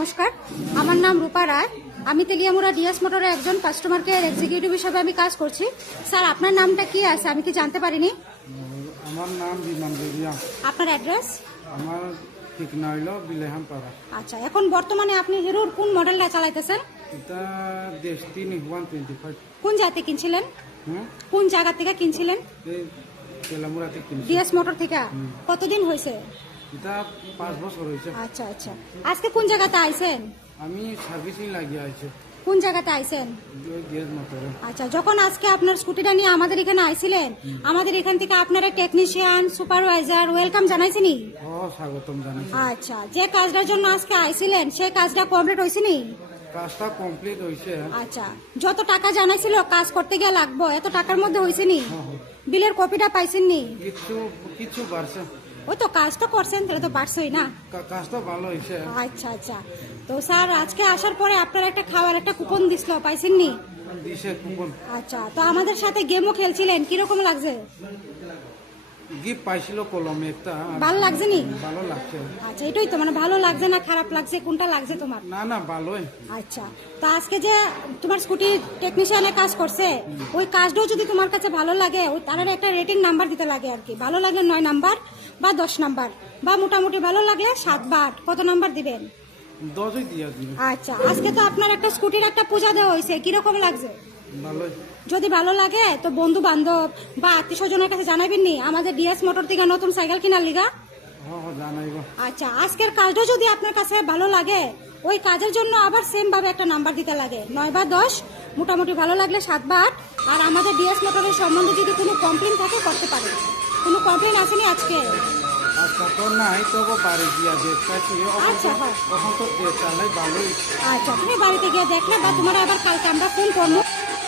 নমস্কার, আমার নাম রূপা রায়। আমি তেলিয়ামুড়া ডিএস মোটরের একজন কাস্টমার কেয়ার এক্সিকিউটিভ হিসেবে আমি কাজ করছি। স্যার, আপনার নামটা কি আছে আমি কি জানতে পারিনি? আমার নাম বিমান দেবিয়া। আপনার অ্যাড্রেস? আমার ঠিকানা হইল বিলেহাম পাড়া। আচ্ছা, এখন বর্তমানে আপনি হিরোর কোন মডেলটা চালাইতেছেন? এটা ডেস্টিনি 125। কোন জায়গাতে কিনছিলেন? কোন জায়গা থেকে কিনছিলেন? এই তেলামুড়াতে কিনছি। ডিএস মোটর থেকে। কতদিন হয়েছে? এটা 5 বছর হয়েছে। আচ্ছা আচ্ছা, আজকে কোন জায়গাতে আইছেন? আমি সার্ভিসিং লাগিয়ে আইছি কোন জায়গাতে আইছেন? ডিএস মোটরে। আচ্ছা, যখন আজকে আপনার স্কুটিটা নিয়ে আমাদের এখানে আইছিলেন, আমাদের এখান থেকে আপনারা টেকনিশিয়ান, সুপারভাইজার ওয়েলকাম জানাইছিনি? স্বাগতম জানাই। আচ্ছা, যে কাজটার জন্য আজকে আইছিলেন সেই কাজটা কমপ্লিট হয়েছিনি? কাজটা কমপ্লিট হয়েছে। আচ্ছা, যত টাকা জানাইছিল কাজ করতে গিয়ে লাগবো এত টাকার মধ্যে হয়েছিনি? বিলের কপিটা পাইছেননি? কিছু বাড়ছে। ওই তো কাজ তো করছেন, তাহলে তো পারছই না। কাজটা ভালো হয়েছে। আচ্ছা আচ্ছা, তো স্যার আজকে আসার পরে আপনার একটা খাওয়ার একটা কুপন দিছিল, পাইছেননি? দিছে কুপন। আচ্ছা, তো আমাদের সাথে গেমও খেলছিলেন, কিরকম লাগছে? গিফট পাইছিল কলমে একটা। ভালো লাগছে নি? ভালো লাগছে। আচ্ছা, এটাই তো মানে ভালো লাগছে না খারাপ লাগছে, কোনটা লাগছে তোমার? না ভালোই। আচ্ছা, তো আজকে যে তোমার স্কুটি টেকনিশিয়ানের কাজ করছে ওই কাজটাও যদি তোমার কাছে ভালো লাগে, ওই তার একটা রেটিং নাম্বার দিতে লাগে আর কি। ভালো লাগলে 9 নাম্বার বা 10 নাম্বার, বা মোটামুটি ভালো লাগলে 7 বা 8, কত নাম্বার দিবেন? 10ই দিয়া দিবে। আচ্ছা, আজকে তো আপনার একটা স্কুটির একটা পূজা দেওয়া হয়েছে, কিরকম লাগছে? ভালোই। যদি ভালো লাগে তো বন্ধু বান্ধব বা আত্মীয় স্বজনের কাছে জানাবেন নি আমাদের ডিএস মোটর থেকে নতুন সাইকেল কিনার লিগা? জানাইব। আচ্ছা, আজকের কাজটা যদি আপনার কাছে ভালো লাগে ওই কাজের জন্য আবার সেম ভাবে একটা নাম্বার দিতে লাগে, 9 বা 10, মোটামুটি ভালো লাগলে 7 বা 8। আর আমাদের ডিএস মোটরের সম্বন্ধে যদি কোনো কমপ্লেন থাকে করতে পারে। কোনো কমপ্লেন আসেনি আজকে? আচ্ছা, তো নাই তবু বাড়ি গিয়া দেখতেছি। আচ্ছা, হ্যাঁ। এখন তো চালাই ভালোই। আচ্ছা, তুমি বাড়িতে গিয়ে দেখলে বা তোমার আবার কালকে আমরা ফোন করবো।